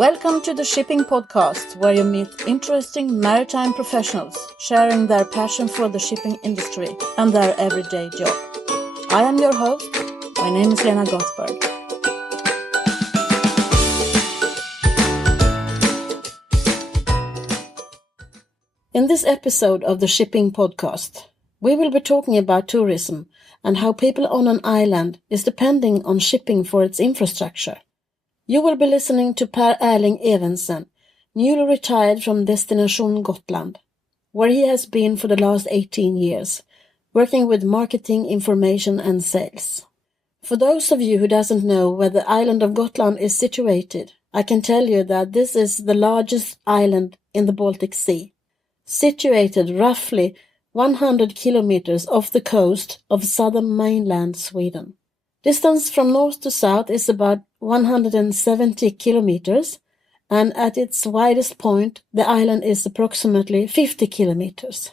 Welcome to the Shipping Podcast, where you meet interesting maritime professionals sharing their passion for the shipping industry and their everyday job. I am your host. My name is Lena Gothberg. In this episode of the Shipping Podcast, we will be talking about tourism and how people on an island is depending on shipping for its infrastructure. You will be listening to Erling Evensen, newly retired from Destination Gotland, where he has been for the last 18 years, working with marketing, information and sales. For those of you who doesn't know where the island of Gotland is situated, I can tell you that this is the largest island in the Baltic Sea, situated roughly 100 kilometers off the coast of southern mainland Sweden. Distance from north to south is about 170 kilometers, and at its widest point, the island is approximately 50 kilometers.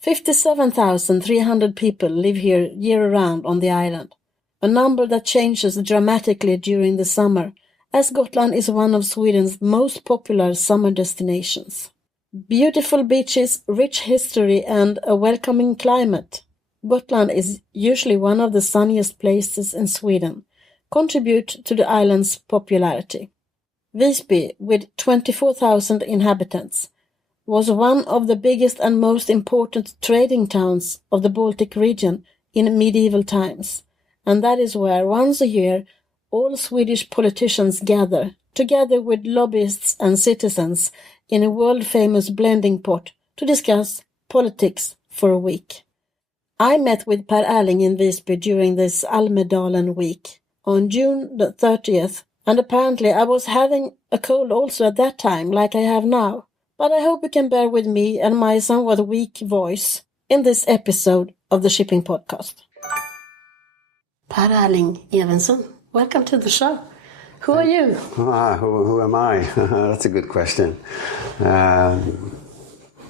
57,300 people live here year-round on the island, a number that changes dramatically during the summer, as Gotland is one of Sweden's most popular summer destinations. Beautiful beaches, rich history, and a welcoming climate. Gotland is usually one of the sunniest places in Sweden, contribute to the island's popularity. Visby, with 24,000 inhabitants, was one of the biggest and most important trading towns of the Baltic region in medieval times, and that is where once a year all Swedish politicians gather, together with lobbyists and citizens, in a world-famous blending pot to discuss politics for a week. I met with Erling in Visby during this Almedalen week on June the 30th, and apparently I was having a cold also at that time, like I have now. But I hope you can bear with me and my somewhat weak voice in this episode of the Shipping Podcast. Erling Evensen, welcome to the show. Who are you? Who am I? That's a good question.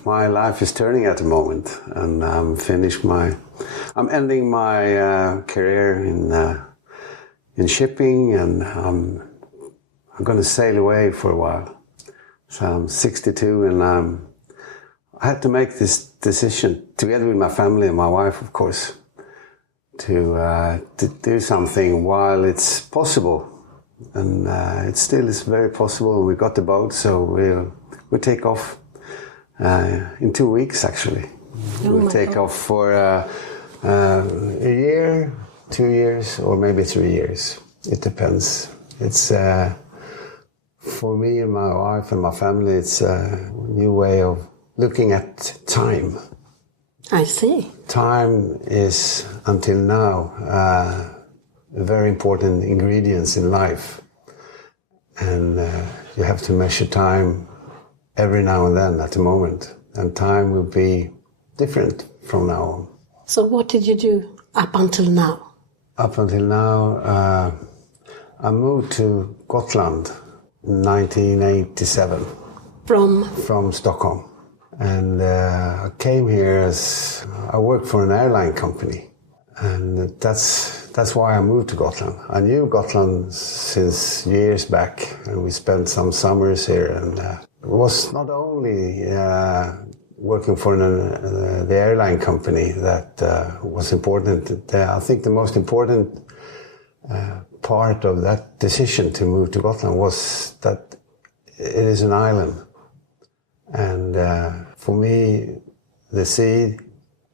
My life is turning at the moment, and I'm ending my career in shipping, and I'm going to sail away for a while. So I'm 62, and I had to make this decision together with my family and my wife, of course, to do something while it's possible, and it still is very possible. We got the boat, so we'll take off. In 2 weeks, actually. We'll take off for a year, 2 years, or maybe 3 years. It depends. It's for me and my wife and my family, it's a new way of looking at time. I see. Time is, until now, a very important ingredient in life. And you have to measure time every now and then at the moment, and time will be different from now on. So what did you do up until now? Up until now, I moved to Gotland in 1987. From Stockholm. And I came here as I worked for an airline company, and that's why I moved to Gotland. I knew Gotland since years back, and we spent some summers here, and it was not only working for the airline company that was important. I think the most important part of that decision to move to Gotland was that it is an island. And for me, the sea,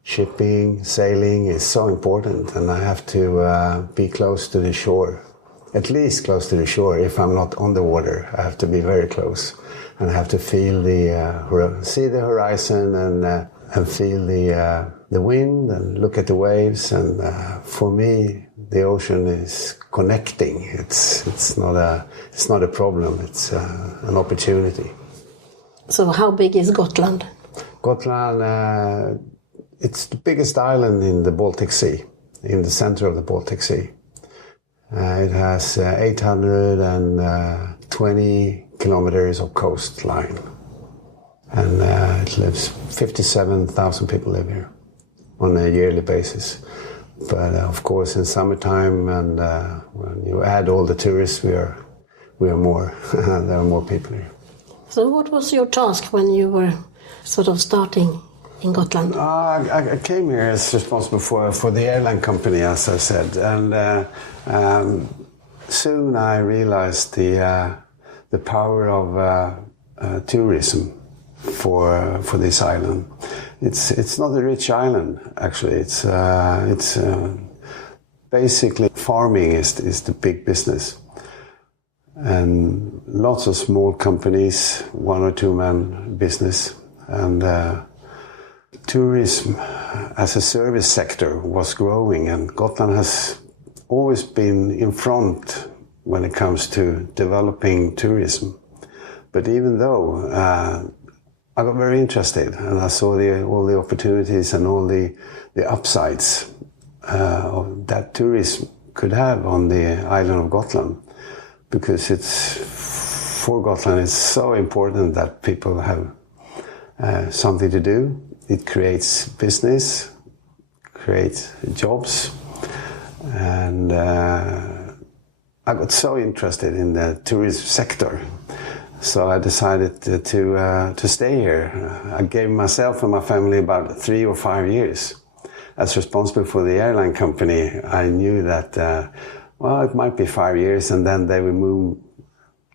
shipping, sailing is so important, and I have to be close to the shore, at least close to the shore. If I'm not on the water, I have to be very close. And I have to feel see the horizon and feel the wind and look at the waves. And for me, the ocean is connecting. It's not a problem. It's an opportunity. So how big is Gotland? Gotland, it's the biggest island in the Baltic Sea, in the center of the Baltic Sea. It has 820 kilometers of coastline, and it lives 57,000 people live here on a yearly basis. But of course, in summertime, and when you add all the tourists, we are more. There are more people here. So what was your task when you were sort of starting in Gotland? I came here as responsible for the airline company, as I said, and soon I realized the power of tourism for this island. It's not a rich island, actually. It's basically farming is the big business, and lots of small companies, 1 or 2 man business, and tourism as a service sector was growing, and Gotland has always been in front when it comes to developing tourism. But even though I got very interested, and I saw all the opportunities and all the upsides that tourism could have on the island of Gotland, because for Gotland it's so important that people have something to do. It creates business, creates jobs, and I got so interested in the tourism sector. So I decided to stay here. I gave myself and my family about 3 or 5 years. As responsible for the airline company, I knew that, it might be 5 years, and then they would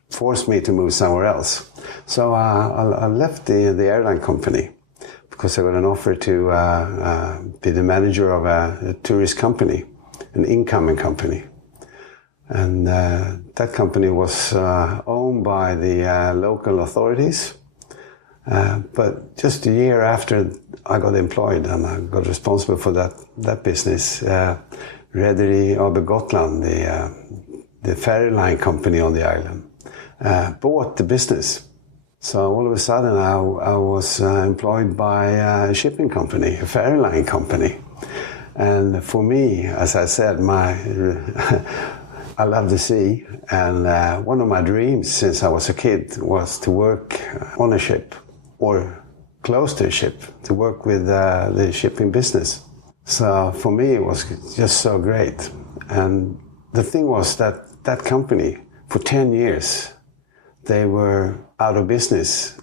force me to move somewhere else. So I left the airline company because I got an offer to be the manager of a tourist company, an incoming company. And that company was owned by the local authorities. But just a year after I got employed and I got responsible for that business, Rederi AB Gotland, the ferry line company on the island, bought the business. So all of a sudden I was employed by a shipping company, a ferry line company. And for me, as I said, I love the sea, and one of my dreams since I was a kid was to work on a ship or close to a ship, to work with the shipping business. So for me it was just so great. And the thing was that company, for 10 years, they were out of business.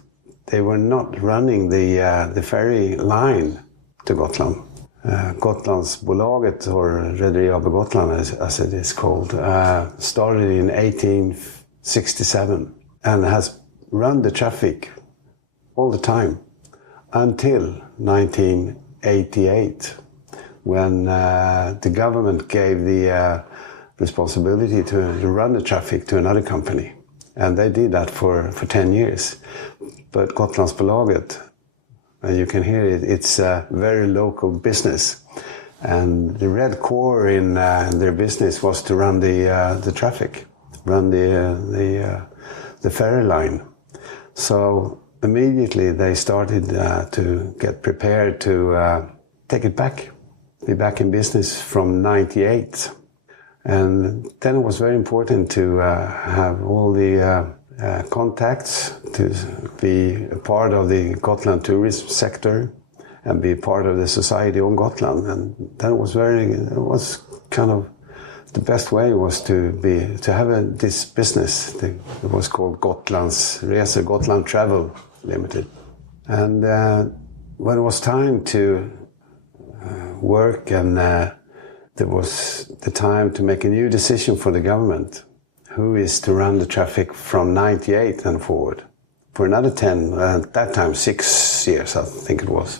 They were not running the ferry line to Gotland. Gotlandsbolaget, or Rederi AB Gotland as it is called, started in 1867 and has run the traffic all the time until 1988, when the government gave the responsibility to run the traffic to another company. And they did that for 10 years. But Gotlandsbolaget, and you can hear it, it's a very local business. And the red core in their business was to run the traffic, run the ferry line. So immediately they started to get prepared to take it back, be back in business from 98. And then it was very important to have all the contacts, to be a part of the Gotland tourism sector and be part of the society on Gotland. And that was kind of the best way was to have this business. It was called Gotlands Resor, Gotland Travel Limited. And when it was time to work, and there was the time to make a new decision for the government, who is to run the traffic from 98 and forward for another 10, at that time 6 years, I think it was.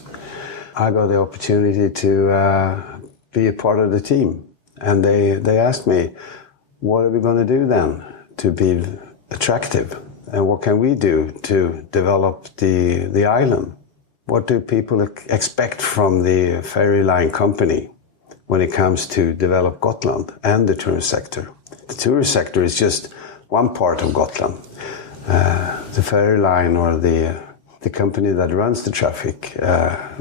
I got the opportunity to be a part of the team. And they asked me, what are we going to do then to be attractive? And what can we do to develop the island? What do people expect from the ferry line company when it comes to develop Gotland and the tourist sector? The tourist sector is just one part of Gotland. The ferry line, or the company that runs the traffic,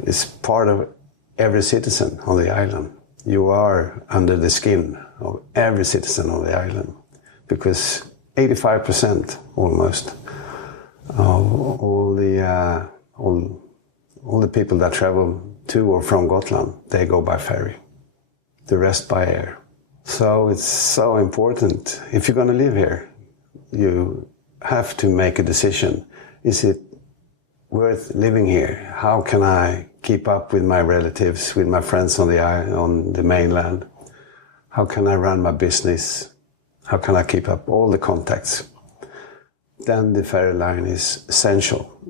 is part of every citizen on the island. You are under the skin of every citizen on the island, because 85% almost of all the people that travel to or from Gotland, they go by ferry. The rest by air. So it's so important. If you're going to live here, you have to make a decision. Is it worth living here? How can I keep up with my relatives, with my friends on the mainland? How can I run my business? How can I keep up all the contacts? Then the ferry line is essential.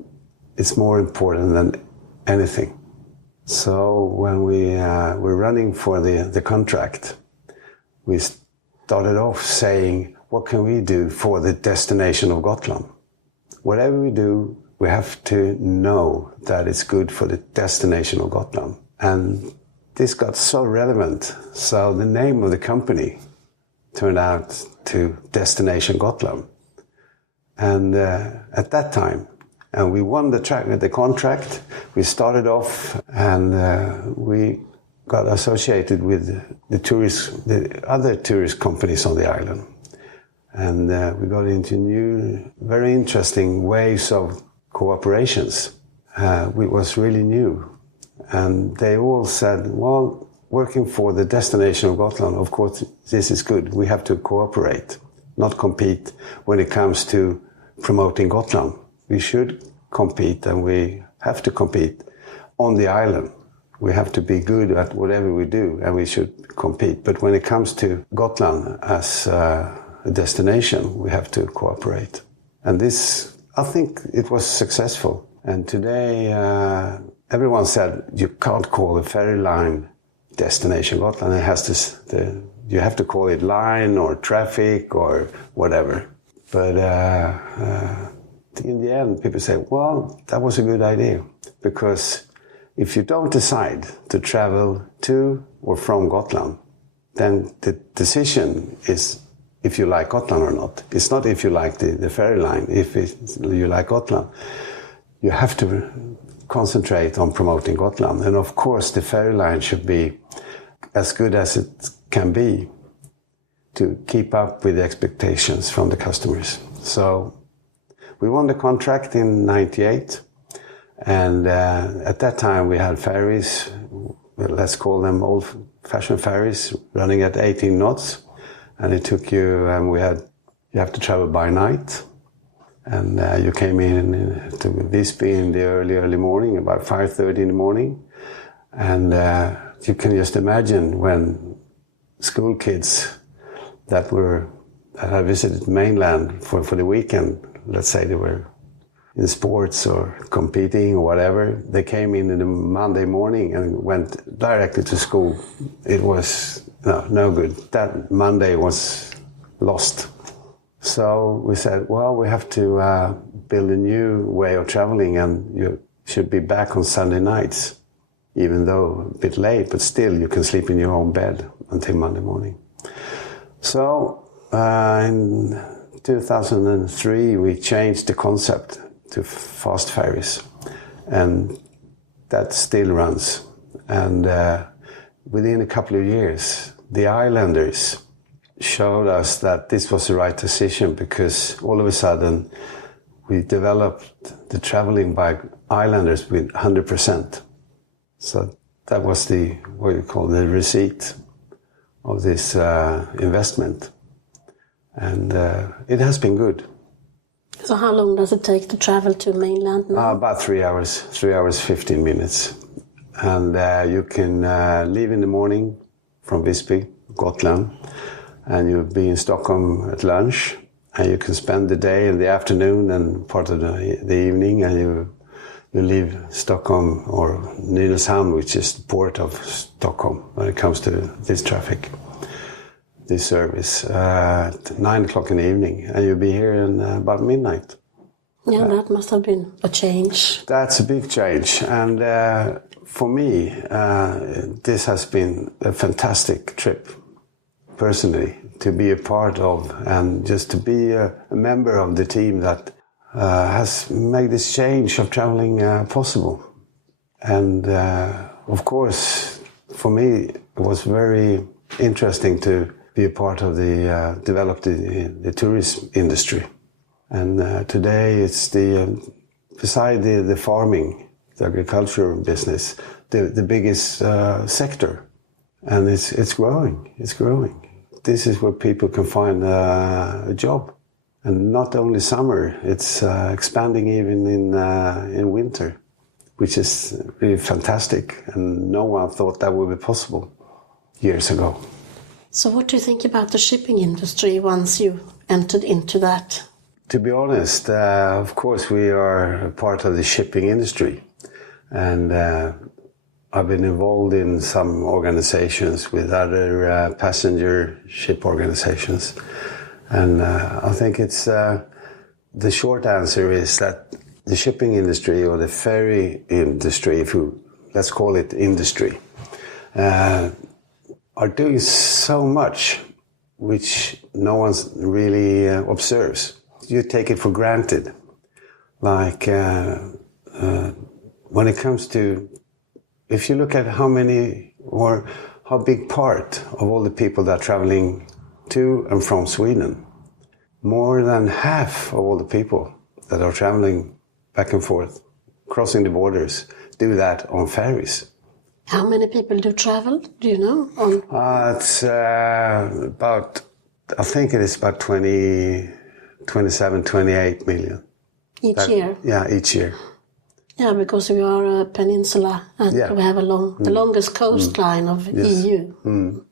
It's more important than anything. So when we were running for the contract, we started off saying, what can we do for the destination of Gotland? Whatever we do, we have to know that it's good for the destination of Gotland. And this got so relevant. So the name of the company turned out to Destination Gotland. And at that time, and we won the contract, we started off and we got associated with the other tourist companies on the island. And we got into new, very interesting ways of cooperations. It was really new. And they all said, well, working for the destination of Gotland, of course, this is good. We have to cooperate, not compete when it comes to promoting Gotland. We should compete, and we have to compete on the island. We have to be good at whatever we do, and we should compete. But when it comes to Gotland as a destination, we have to cooperate. And this, I think it was successful. And today, everyone said, you can't call the ferry line Destination Gotland. It has to, you have to call it line or traffic or whatever. But in the end, people say, well, that was a good idea. Because if you don't decide to travel to or from Gotland, then the decision is if you like Gotland or not. It's not if you like the ferry line, if you like Gotland. You have to concentrate on promoting Gotland. And of course, the ferry line should be as good as it can be to keep up with the expectations from the customers. So we won the contract in '98. And at that time we had ferries, let's call them old-fashioned ferries, running at 18 knots. And it took you, you have to travel by night. And you came in to Visby in the early morning, about 5:30 in the morning. And you can just imagine when school kids that had visited mainland for the weekend, let's say they were in sports or competing or whatever, they came in the Monday morning and went directly to school. It was no good. That Monday was lost. So we said, well, we have to build a new way of traveling, and you should be back on Sunday nights, even though a bit late, but still you can sleep in your own bed until Monday morning. So in 2003, we changed the concept to fast ferries, and that still runs. And within a couple of years, the islanders showed us that this was the right decision, because all of a sudden we developed the traveling by islanders with 100%. So that was what you call the receipt of this investment. And it has been good. So how long does it take to travel to mainland now? About 3 hours, 3 hours, 15 minutes. And you can leave in the morning from Visby, Gotland, and you'll be in Stockholm at lunch, and you can spend the day and the afternoon and part of the evening, and you leave Stockholm or Nynäshamn, which is the port of Stockholm when it comes to this traffic, this service, at 9 o'clock in the evening, and you'll be here in about midnight. Yeah, that must have been a change. That's a big change, and for me, this has been a fantastic trip, personally, to be a part of, and just to be a member of the team that has made this change of traveling possible. And of course, for me, it was very interesting to be a part of develop the tourism industry. And today it's beside the farming, the agricultural business, the biggest sector. And it's growing, it's growing. This is where people can find a job. And not only summer, it's expanding even in winter, which is really fantastic. And no one thought that would be possible years ago. So what do you think about the shipping industry once you entered into that? To be honest, of course, we are a part of the shipping industry. And I've been involved in some organizations with other passenger ship organizations. And I think it's the short answer is that the shipping industry or the ferry industry, let's call it industry, are doing so much which no one really observes. You take it for granted. Like when it comes to, if you look at how many or how big part of all the people that are traveling to and from Sweden, more than half of all the people that are traveling back and forth, crossing the borders, do that on ferries. How many people do travel? Do you know? It's about, I think it is about 27, 28 million. Each year? Yeah, each year. Yeah, because we are a peninsula and we have the longest coastline of EU. Mm.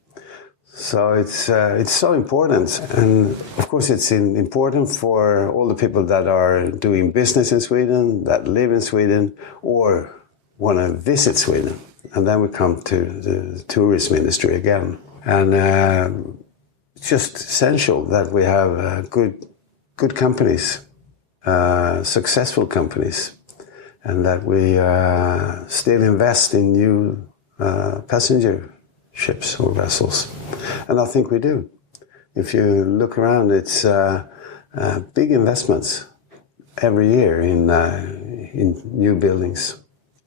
So it's so important, and of course it's important for all the people that are doing business in Sweden, that live in Sweden, or want to visit Sweden. And then we come to the tourism industry again, and it's just essential that we have good companies, successful companies, and that we still invest in new passenger ships or vessels. And I think we do. If you look around, it's big investments every year in new buildings.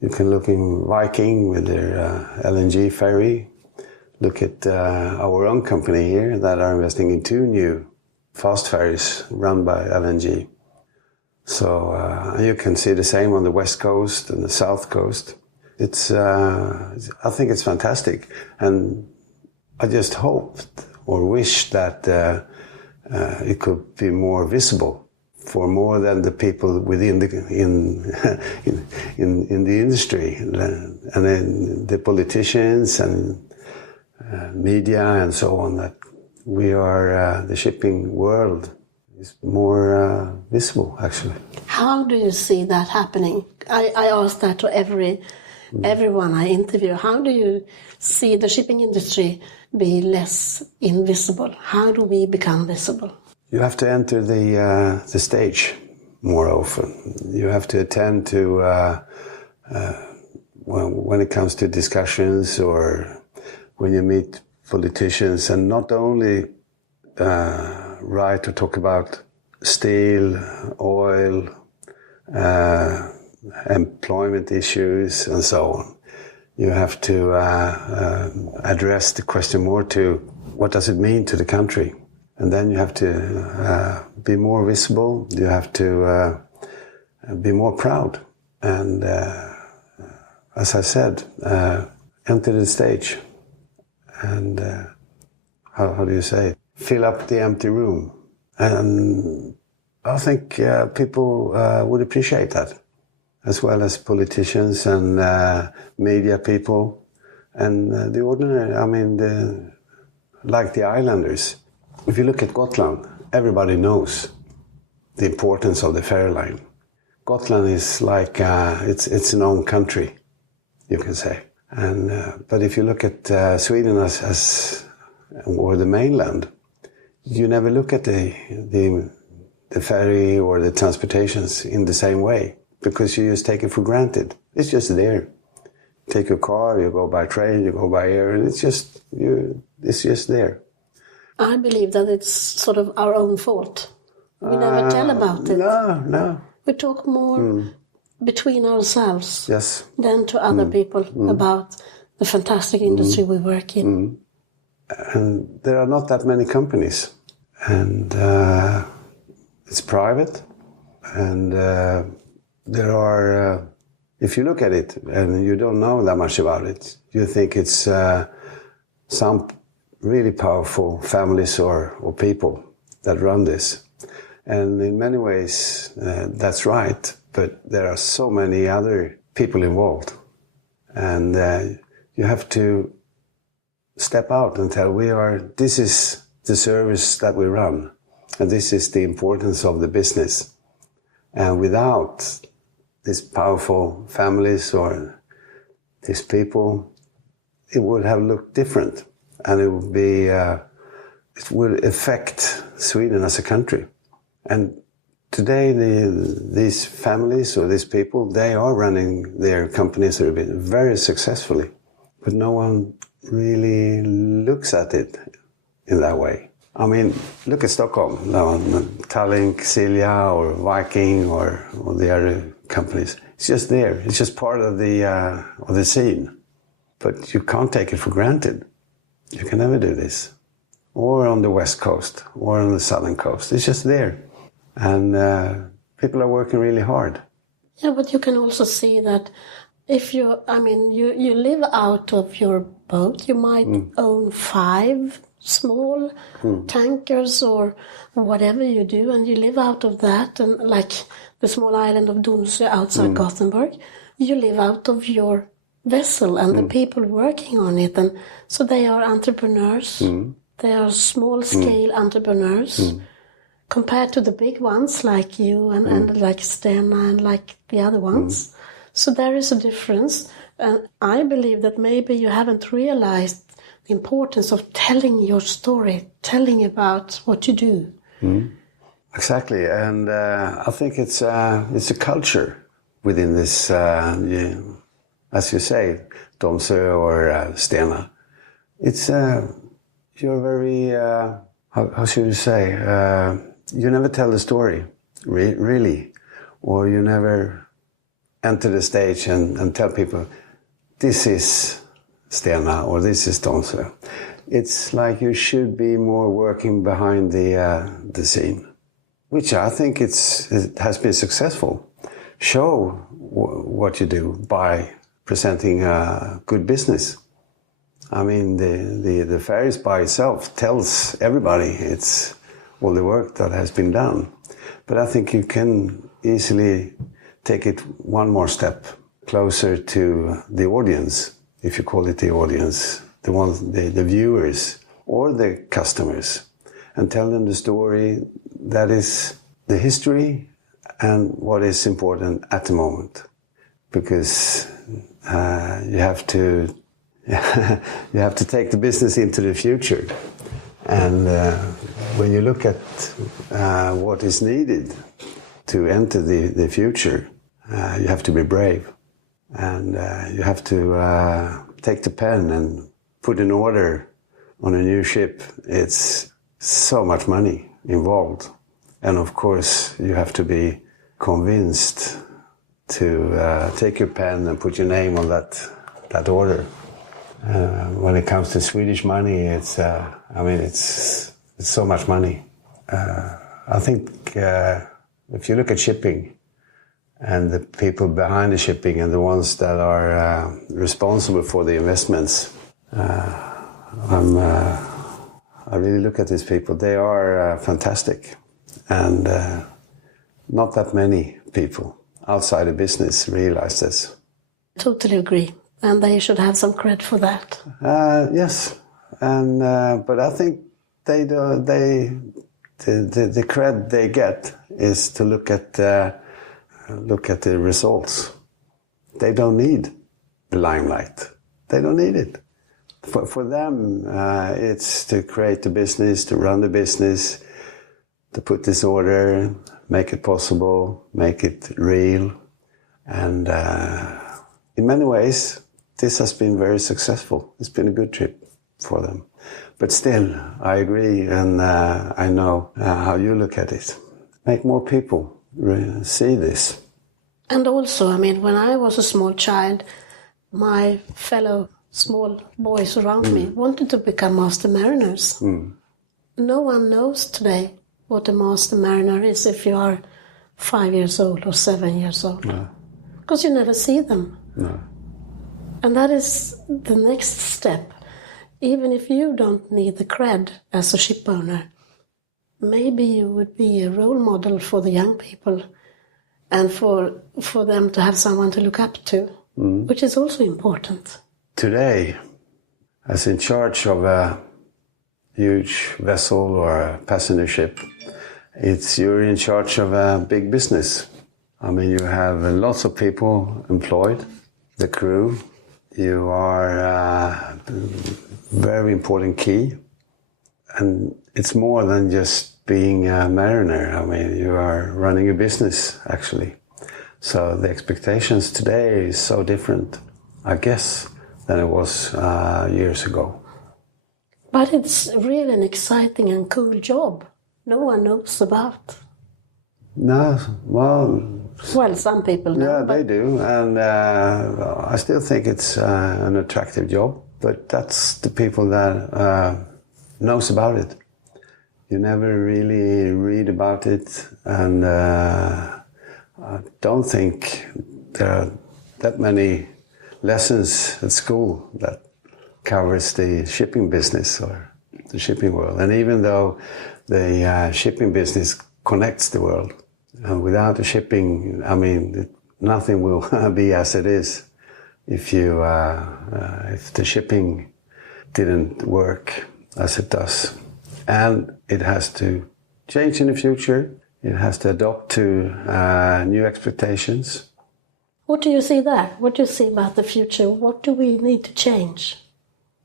You can look in Viking with their LNG ferry. Look at our own company here that are investing in 2 new fast ferries run by LNG. So you can see the same on the west coast and the south coast. I think it's fantastic, and I just hoped or wished that it could be more visible for more than the people within in the industry, and then the politicians and media and so on. That we are the shipping world is more visible, actually. How do you see that happening? I ask that to everyone I interview. How do you see the shipping industry be less invisible? How do we become visible? You have to enter the stage more often. You have to attend to when it comes to discussions or when you meet politicians, and not only write or talk about steel, oil, employment issues and so on. You have to address the question more to what does it mean to the country, and then you have to be more visible. You have to be more proud, and as I said, enter the stage, and how do you say, fill up the empty room. And I think people would appreciate that, as well as politicians and media people and the ordinary, like the islanders. If you look at Gotland, everybody knows the importance of the ferry line. Gotland is like, it's an own country, you can say. And but if you look at Sweden or the mainland, you never look at the ferry or the transportations in the same way, because you just take it for granted. It's just there. Take your car, you go by train, you go by air, and it's just there. I believe that it's sort of our own fault. We never tell about it. No. We talk more between ourselves than to other people about the fantastic industry we work in. And there are not that many companies, and it's private, and there are, if you look at it and you don't know that much about it, you think it's some really powerful families or people that run this. And in many ways, that's right. But there are so many other people involved. And you have to step out and tell, this is the service that we run. And this is the importance of the business. And without these powerful families or these people, it would have looked different. And it would be, it would affect Sweden as a country. And today, these families or these people, they are running their companies very successfully. But no one really looks at it in that way. I mean, look at Stockholm, Tallinn, Silja, or Viking, or the other companies. It's just there. It's just part of the scene. But you can't take it for granted. You can never do this. Or on the west coast, or on the southern coast. It's just there. And people are working really hard. Yeah, but you can also see that if you live out of your boat, you might own 5 small tankers or whatever you do, and you live out of that. And like the small island of Donsö outside Gothenburg, you live out of your vessel and the people working on it. And so they are entrepreneurs. They are small-scale entrepreneurs. Compared to the big ones like you and like Stena and like the other ones. So there is a difference. And I believe that maybe you haven't realized the importance of telling your story, telling about what you do. Exactly. And I think it's a culture within this, as you say, Donsö or Stena. It's, you're very, how should you say, you never tell the story, really. Or you never enter the stage and tell people, this is Stena or this is Donsö. It's like you should be more working behind the scene, which I think it has been successful. Show what you do by presenting a good business. I mean, the ferries by itself tells everybody it's all the work that has been done. But I think you can easily take it one more step closer to the audience, if you call it the audience, the viewers or the customers, and tell them the story that is the history and what is important at the moment. Because you have to take the business into the future. And when you look at what is needed to enter the future, you have to be brave. And you have to take the pen and put an order on a new ship. It's so much money involved. And of course, you have to be convinced to take your pen and put your name on that order. When it comes to Swedish money, it's so much money. I think if you look at shipping and the people behind the shipping and the ones that are responsible for the investments, I really look at these people. They are fantastic, and not that many people outside the business realize this. Totally agree. And they should have some credit for that. Yes, and but I think the credit they get is to look at the results. They don't need the limelight. They don't need it. For them, it's to create the business, to run the business, to put this order, make it possible, make it real, and in many ways, this has been very successful. It's been a good trip for them. But still, I agree, and I know how you look at it. Make more people see this. And also, when I was a small child, my fellow small boys around me wanted to become master mariners. No one knows today what a master mariner is if you are 5 years old or 7 years old. Because you never see them. No. And that is the next step. Even if you don't need the cred as a ship owner, Maybe you would be a role model for the young people and for them to have someone to look up to, which is also important. Today, as in charge of a huge vessel or a passenger ship, you're in charge of a big business. I mean, you have lots of people employed, the crew. You are a very important key. And it's more than just being a mariner. I mean, you are running a business, actually. So the expectations today is so different, I guess, than it was years ago. But it's really an exciting and cool job. No one knows about. No, well, some people know. Yeah, they do. And I still think it's an attractive job. But that's the people that knows about it. You never really read about it. And I don't think there are that many lessons at school that covers the shipping business or the shipping world. And even though the shipping business connects the world, and without the shipping, I mean, nothing will be as it is if the shipping didn't work as it does. And it has to change in the future. It has to adapt to new expectations. What do you see there? What do you see about the future? What do we need to change?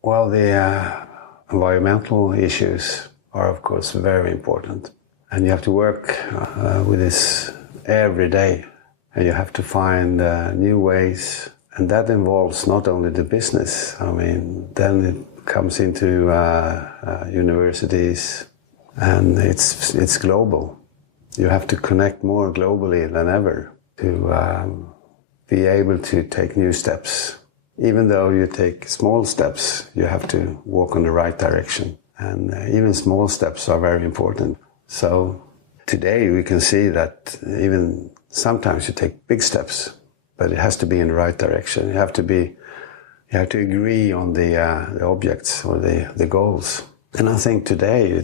Well, the environmental issues are, of course, very important. And you have to work with this every day. And you have to find new ways. And that involves not only the business. I mean, then it comes into universities. And it's global. You have to connect more globally than ever to be able to take new steps. Even though you take small steps, you have to walk in the right direction. And even small steps are very important. So today we can see that even sometimes you take big steps, but it has to be in the right direction. You have to agree on the objects or the goals. And I think today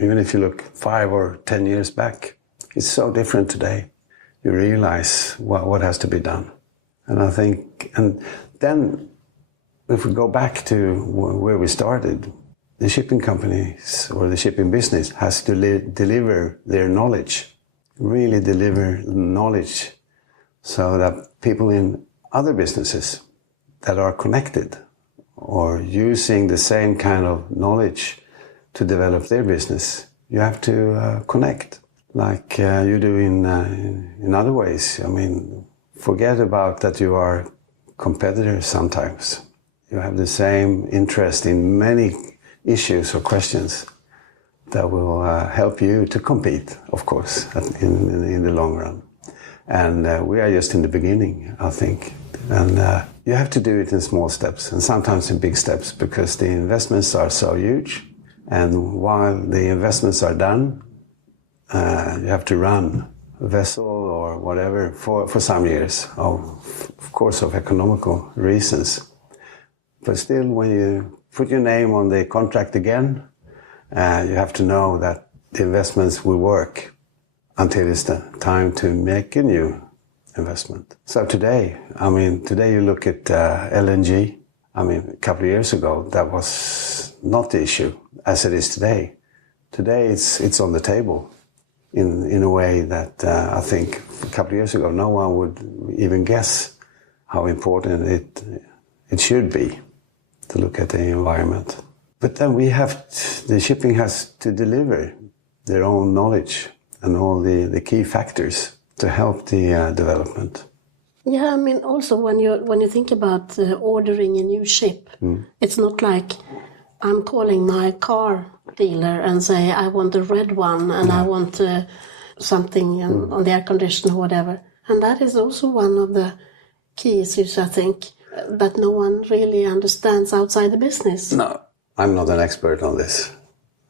even if you look 5 or 10 years back, it's so different today. You realize what has to be done. And I think, and then if we go back to where we started, the shipping companies or the shipping business has to deliver their knowledge, really deliver knowledge so that people in other businesses that are connected or using the same kind of knowledge to develop their business, you have to connect like you do in other ways. I mean, forget about that you are competitors sometimes. You have the same interest in many issues or questions that will help you to compete, of course, in the long run. And we are just in the beginning, I think. And you have to do it in small steps and sometimes in big steps because the investments are so huge. And while the investments are done, you have to run a vessel or whatever for some years, of course, of economical reasons. But still, when you put your name on the contract again, you have to know that the investments will work until it's the time to make a new investment. So today you look at LNG. I mean, a couple of years ago, that was not the issue as it is today. Today, it's on the table in a way that I think a couple of years ago, no one would even guess how important it should be to look at the environment. But then the shipping has to deliver their own knowledge and all the key factors to help the development. Yeah, I mean, also when you think about ordering a new ship, it's not like I'm calling my car dealer and say, I want a red one and I want something on the air conditioner or whatever. And that is also one of the key issues, I think, that no one really understands outside the business. No, I'm not an expert on this.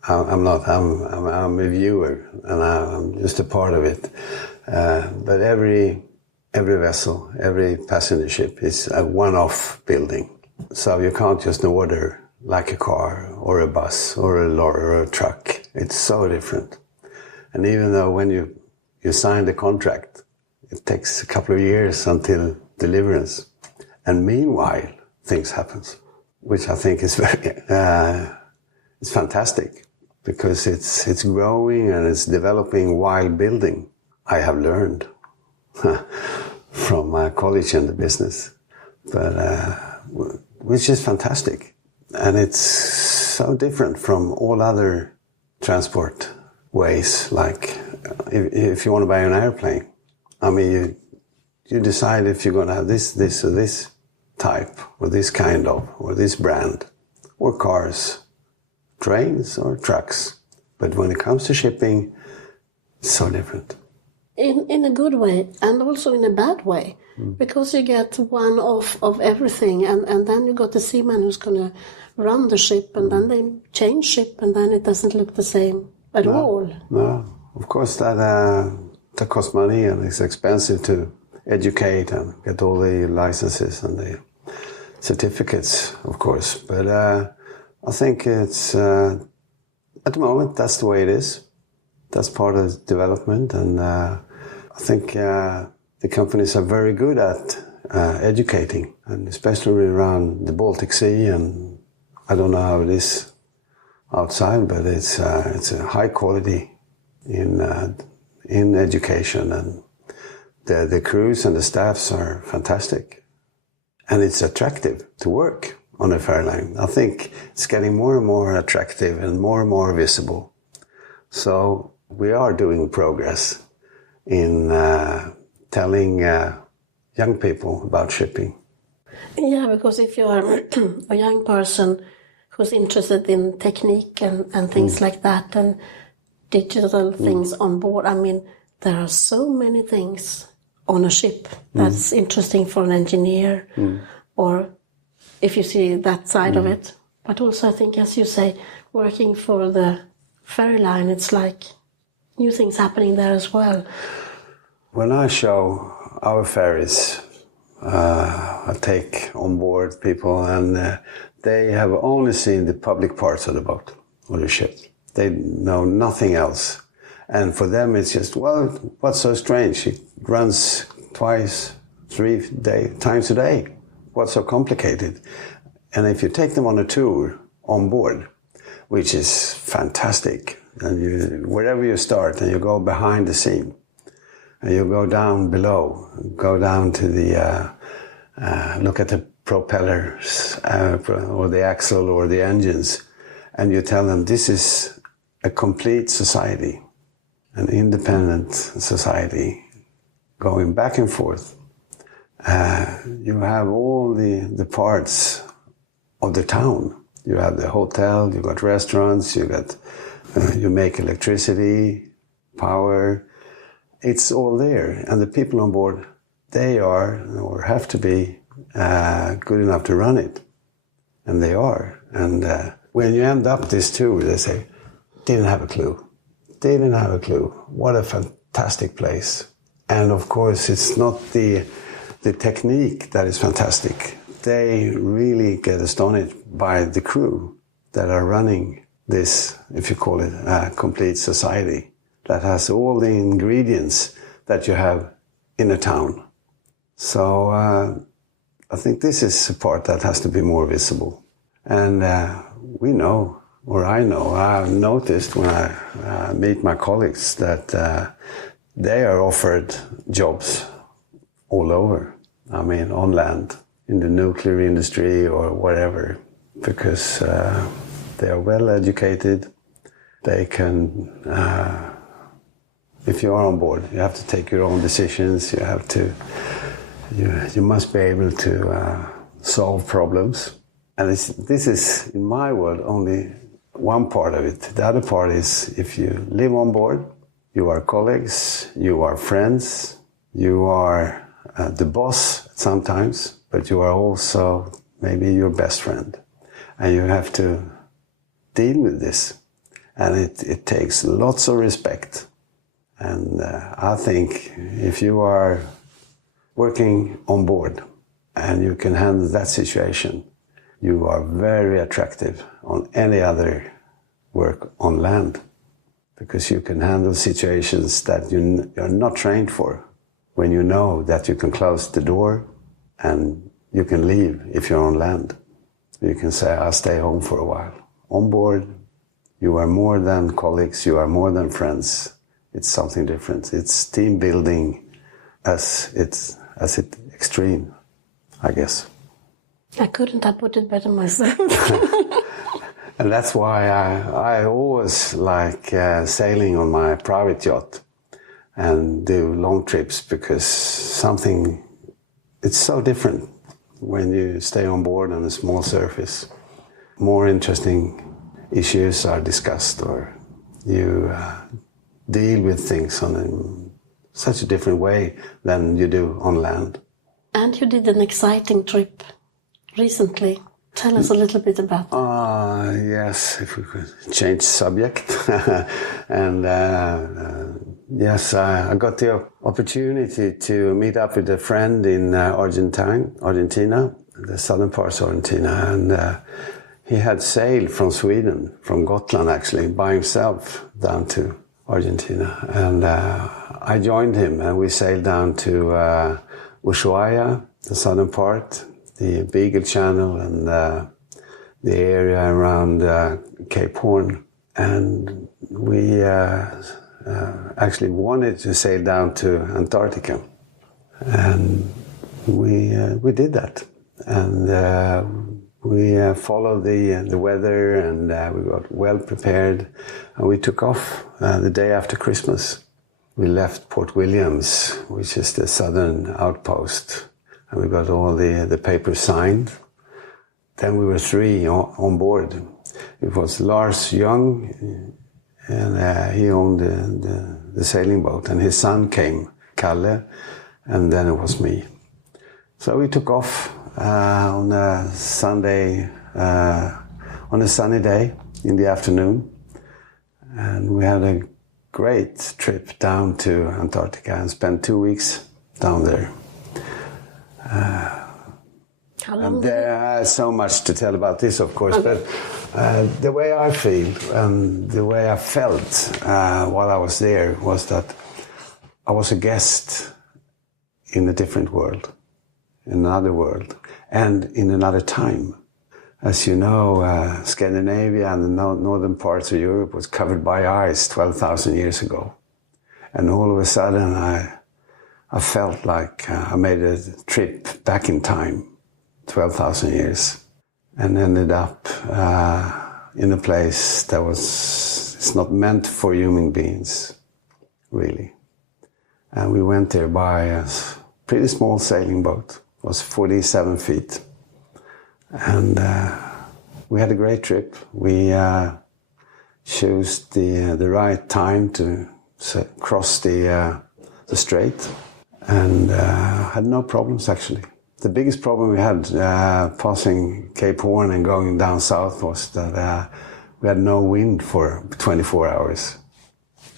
I'm not. I'm a viewer, and I'm just a part of it. But every vessel, every passenger ship is a one-off building. So you can't just order like a car or a bus or a lorry or a truck. It's so different. And even though when you sign the contract, it takes a couple of years until deliverance. And meanwhile, things happen, which I think is very, it's fantastic because it's growing and it's developing while building. I have learned from my college in the business, but which is fantastic. And it's so different from all other transport ways. Like if you want to buy an airplane, I mean, you decide if you're going to have this or this type, or this kind of, or this brand, or cars, trains or trucks. But when it comes to shipping, it's so different. In a good way and also in a bad way, because you get one of everything, and then you got the seaman who's going to run the ship, and then they change ship, and then it doesn't look the same at all. No, of course that costs money, and it's expensive to educate and get all the licenses and the certificates, of course. But I think it's at the moment that's the way it is. That's part of development, and I think the companies are very good at educating, and especially around the Baltic Sea. And I don't know how it is outside, but it's a high quality in education, and the crews and the staffs are fantastic, and it's attractive to work on a ferry line. I think it's getting more and more attractive and more visible. So we are doing progress in telling young people about shipping. Yeah, because if you are a young person who's interested in technique and things like that, and digital things on board, I mean, there are so many things on a ship that's interesting for an engineer, or if you see that side of it. But also I think, as you say, working for the ferry line, it's like new things happening there as well. When I show our ferries, I take on board people, and they have only seen the public parts of the boat or the ship. They know nothing else. And for them it's just, well, what's so strange? It runs twice, 3 times a day. What's so complicated? And if you take them on a tour on board, which is fantastic, and wherever you start and you go behind the scene, and you go down below, go down to the, look at the propellers, or the axle or the engines, and you tell them this is a complete society, an independent society, going back and forth. You have all the parts of the town. You have the hotel, you got restaurants, you make electricity, power. It's all there, and the people on board, they are or have to be good enough to run it, and they are. And when you end up this tour, they say, didn't have a clue. What a fantastic place. And of course, it's not the technique that is fantastic. They really get astonished by the crew that are running this, if you call it a complete society, that has all the ingredients that you have in a town. So I think this is a part that has to be more visible. And we know, or I know, I've noticed when I meet my colleagues that they are offered jobs all over. I mean, on land, in the nuclear industry or whatever, because they are well educated. They can, if you are on board, you have to take your own decisions. You have to, you must be able to solve problems. And this is, in my world, only one part of it. The other part is, if you live on board, you are colleagues, you are friends, you are the boss sometimes, but you are also maybe your best friend. And you have to deal with this. And it takes lots of respect. And I think if you are working on board and you can handle that situation, you are very attractive on any other work on land, because you can handle situations that you're not trained for, when you know that you can close the door and you can leave if you're on land. You can say, I'll stay home for a while. On board, you are more than colleagues, you are more than friends. It's something different. It's team building as it's extreme, I guess. I couldn't have put it better myself. And that's why I always like sailing on my private yacht and do long trips, because it's so different when you stay on board on a small surface. More interesting issues are discussed, or you deal with things on such a different way than you do on land. And you did an exciting trip recently. Tell us a little bit about that. Yes, if we could change subject. And yes, I got the opportunity to meet up with a friend in Argentina, the southern parts of Argentina. And he had sailed from Sweden, from Gotland actually, by himself down to Argentina. And I joined him, and we sailed down to Ushuaia, the southern part, the Beagle Channel, and the area around Cape Horn. And we actually wanted to sail down to Antarctica. And we did that. And we followed the weather, and we got well prepared. And we took off the day after Christmas. We left Port Williams, which is the southern outpost, and we got all the papers signed. Then we were three on board. It was Lars Young, and he owned the sailing boat, and his son came, Kalle, and then it was me. So we took off on a Sunday, on a sunny day in the afternoon, and we had a great trip down to Antarctica and spent 2 weeks down there. How long? There's so much to tell about this, of course, but the way I feel and the way I felt while I was there was that I was a guest in a different world, in another world, and in another time. As you know, Scandinavia and the northern parts of Europe was covered by ice 12,000 years ago. And all of a sudden I felt like I made a trip back in time, 12,000 years, and ended up in a place that it's not meant for human beings, really. And we went there by a pretty small sailing boat. It was 47 feet. And we had a great trip. We chose the right time to cross the strait, and had no problems actually. The biggest problem we had passing Cape Horn and going down south was that we had no wind for 24 hours.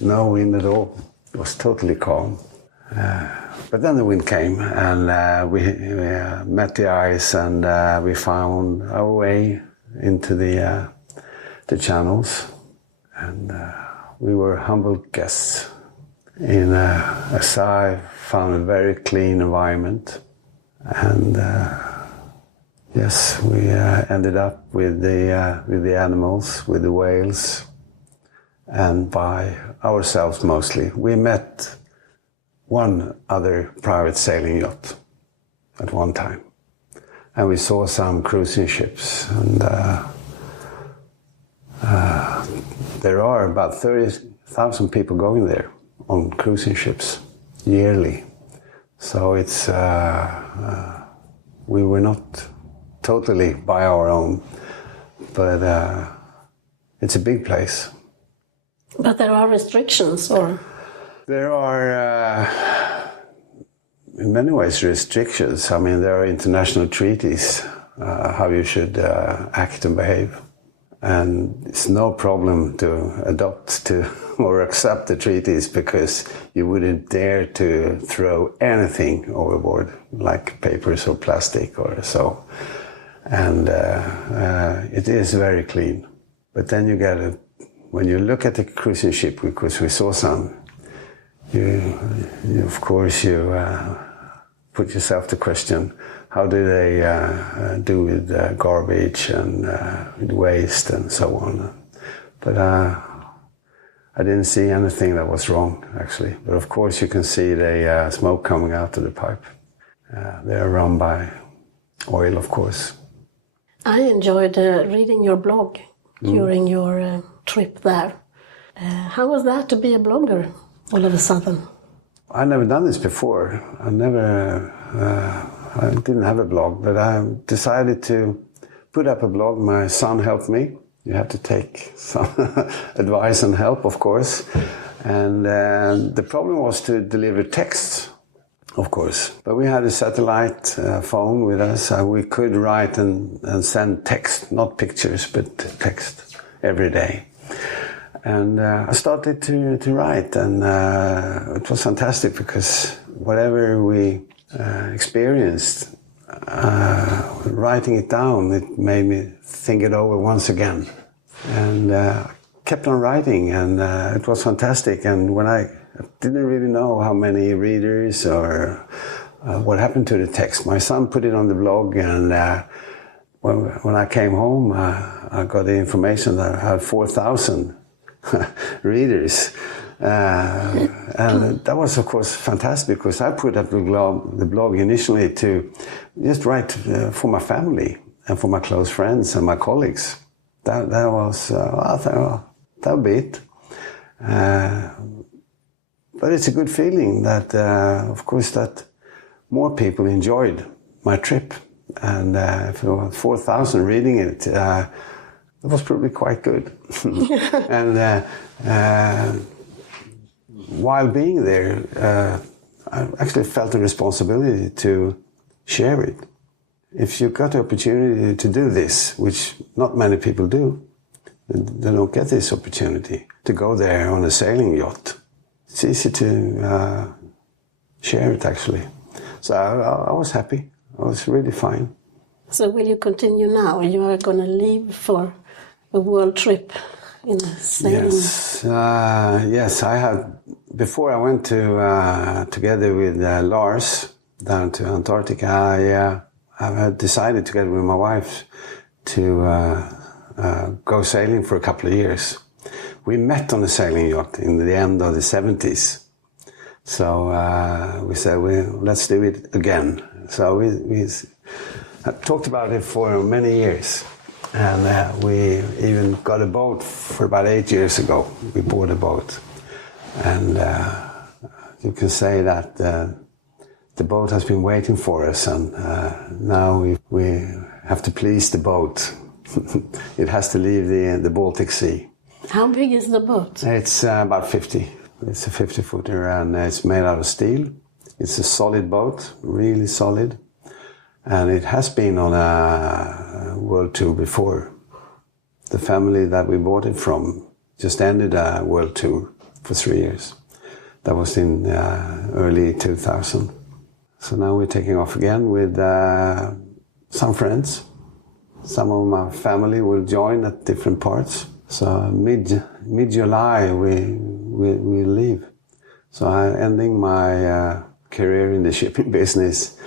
No wind at all. It was totally calm. But then the wind came, and we met the ice, and we found our way into the channels, and we were humble guests in as I found a very clean environment. And yes, we ended up with the animals, with the whales, and by ourselves mostly. We met one other private sailing yacht at one time, and we saw some cruising ships, and there are about 30,000 people going there on cruising ships yearly. So it's we were not totally by our own, but it's a big place. But there are restrictions, or? There are, in many ways, restrictions. I mean, there are international treaties how you should act and behave. And it's no problem to adopt to or accept the treaties, because you wouldn't dare to throw anything overboard, like papers or plastic or so. and it is very clean. But then you get it when you look at the cruising ship, because we saw some. You of course put yourself the question: how do they do with garbage and with waste and so on? But I didn't see anything that was wrong, actually. But of course, you can see the smoke coming out of the pipe. They're run by oil, of course. I enjoyed reading your blog during your trip there. How was that to be a blogger all of a sudden? I've never done this before. I didn't have a blog, but I decided to put up a blog. My son helped me. You have to take some advice and help, of course. And the problem was to deliver text, of course. But we had a satellite phone with us. We could write and send text, not pictures, but text every day. And I started to write, and it was fantastic because whatever we experienced, writing it down, it made me think it over once again. And kept on writing, and it was fantastic. And when I didn't really know how many readers or what happened to the text, my son put it on the blog, and when I came home, I got the information that I had 4,000 readers. And that was, of course, fantastic, because I put up the blog initially to just write for my family and for my close friends and my colleagues. That was, I thought, that would be it. But it's a good feeling that, of course, that more people enjoyed my trip. And if there were 4,000 reading it, it was probably quite good. And while being there, I actually felt a responsibility to share it. If you got the opportunity to do this, which not many people do, they don't get this opportunity to go there on a sailing yacht. It's easy to share it, actually. So I was happy. I was really fine. So will you continue now? You are going to leave for a world trip in a sailing? Yes, I have. Before I went to together with Lars down to Antarctica, I had decided together with my wife to go sailing for a couple of years. We met on a sailing yacht in the end of the 70s. So we said, let's do it again. So we talked about it for many years. And we even got a boat for about 8 years ago. We bought a boat. And you can say that the boat has been waiting for us, and now we have to please the boat. It has to leave the Baltic Sea. How big is the boat? It's about 50. It's a 50-footer, and it's made out of steel. It's a solid boat, really solid. And it has been on a world tour before. The family that we bought it from just ended a world tour for 3 years. That was in early 2000. So now we're taking off again with some friends. Some of my family will join at different parts. So mid-July we leave. So I'm ending my career in the shipping business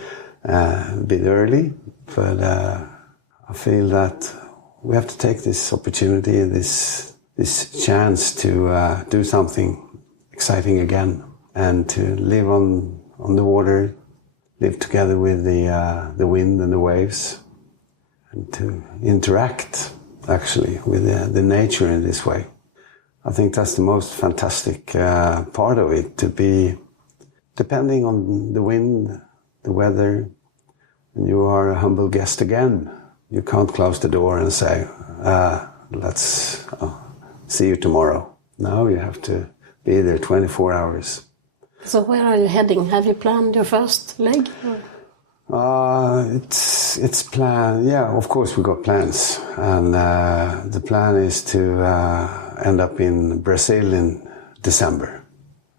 a bit early, but I feel that we have to take this opportunity and this chance to do something exciting again, and to live on the water, live together with the wind and the waves, and to interact actually with the nature in this way. I think that's the most fantastic part of it, to be depending on the wind, the weather, and you are a humble guest again. You can't close the door and say, let's see you tomorrow. No, you have to be there 24 hours. So where are you heading? Have you planned your first leg? It's planned. Yeah, of course we got plans. And the plan is to end up in Brazil in December.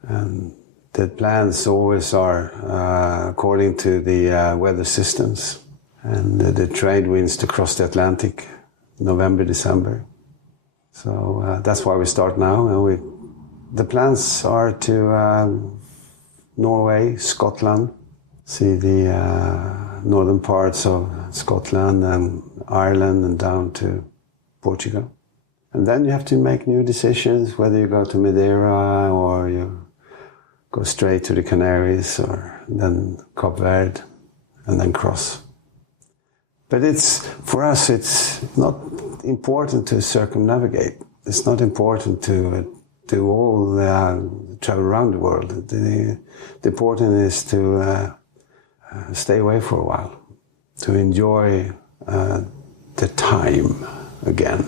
And the plans always are according to the weather systems. and the trade winds to cross the Atlantic, November, December. So that's why we start now, and the plans are to Norway, Scotland, see the northern parts of Scotland and Ireland and down to Portugal. And then you have to make new decisions, whether you go to Madeira or you go straight to the Canaries or then Cape Verde and then cross. But for us, it's not important to circumnavigate. It's not important to do all travel around the world. The important is to stay away for a while, to enjoy the time again,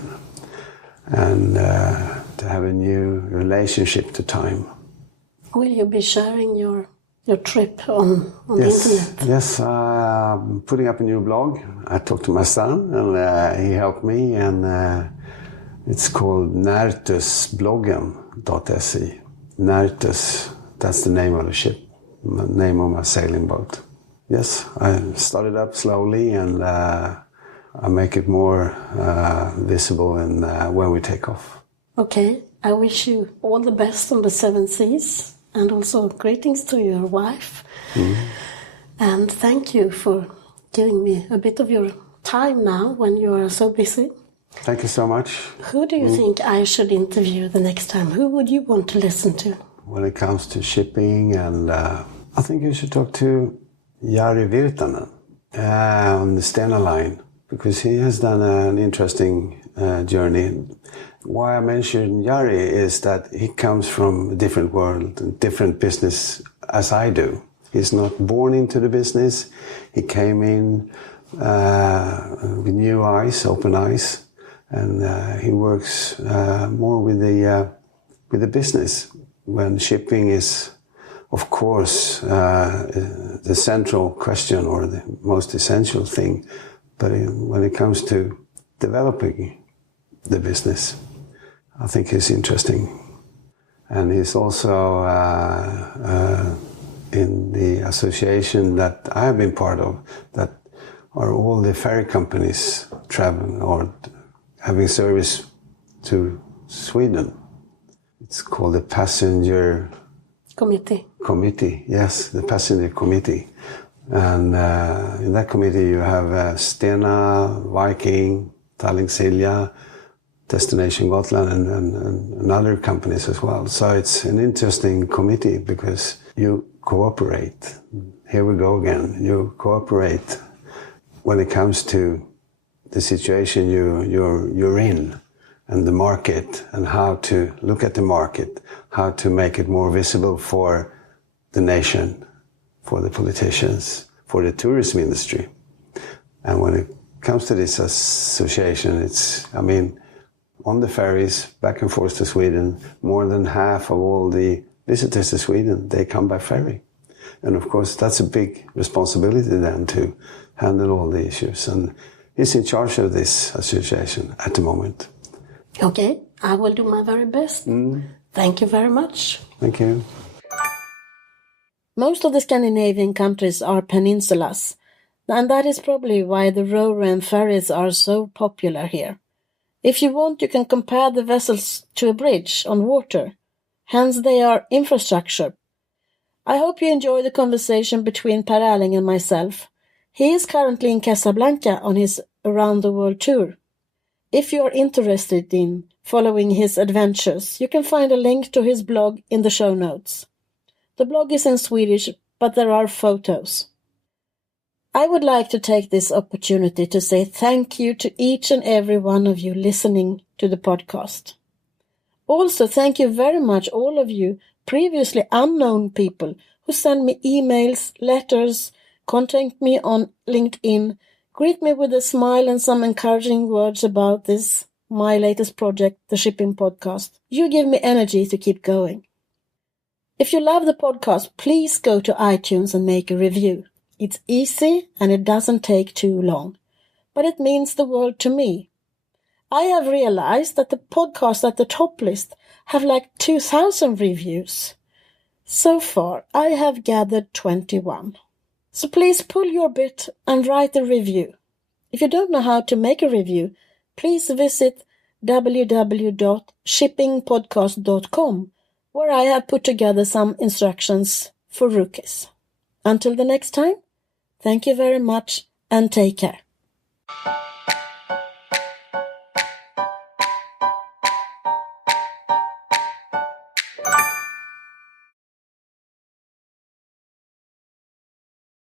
and to have a new relationship to time. Will you be sharing your trip on the internet? Yes, I'm putting up a new blog. I talked to my son, and he helped me, and it's called Närtusbloggen.se. Närtus, that's the name of the ship, name of my sailing boat. Yes, I started up slowly, and I make it more visible when we take off. Okay, I wish you all the best on the seven seas, and also greetings to your wife. And thank you for giving me a bit of your time now when you are so busy. Thank you so much. Who do you think I should interview the next time? Who would you want to listen to? When it comes to shipping, and I think you should talk to Jari Virtanen on the Stena line, because he has done an interesting journey. Why I mentioned Jari is that he comes from a different world, a different business as I do. He's not born into the business. He came in with new eyes, open eyes, and he works more with the business, when shipping is, of course, the central question or the most essential thing. But when it comes to developing the business, I think he's interesting. And he's also in the association that I have been part of, that are all the ferry companies traveling or having service to Sweden. It's called the Passenger Committee, yes, the Passenger Committee. And in that committee you have Stena, Viking, Tallink Silja, Destination Gotland, and other companies as well. So it's an interesting committee because you cooperate. Here we go again. You cooperate when it comes to the situation you're in, and the market, and how to look at the market, how to make it more visible for the nation, for the politicians, for the tourism industry. And when it comes to this association, on the ferries back and forth to Sweden, more than half of all the visitors to Sweden, they come by ferry. And of course, that's a big responsibility then to handle all the issues. And he's in charge of this association at the moment. Okay, I will do my very best. Thank you very much. Thank you. Most of the Scandinavian countries are peninsulas, and that is probably why the ro-ro and ferries are so popular here. If you want, you can compare the vessels to a bridge on water. Hence, they are infrastructure. I hope you enjoy the conversation between Per Erling and myself. He is currently in Casablanca on his around-the-world tour. If you are interested in following his adventures, you can find a link to his blog in the show notes. The blog is in Swedish, but there are photos. I would like to take this opportunity to say thank you to each and every one of you listening to the podcast. Also, thank you very much, all of you previously unknown people who send me emails, letters, contact me on LinkedIn, greet me with a smile and some encouraging words about this, my latest project, the Shipping Podcast. You give me energy to keep going. If you love the podcast, please go to iTunes and make a review. It's easy and it doesn't take too long, but it means the world to me. I have realized that the podcasts at the top list have like 2,000 reviews. So far, I have gathered 21. So please pull your bit and write a review. If you don't know how to make a review, please visit www.shippingpodcast.com, where I have put together some instructions for rookies. Until the next time, thank you very much and take care.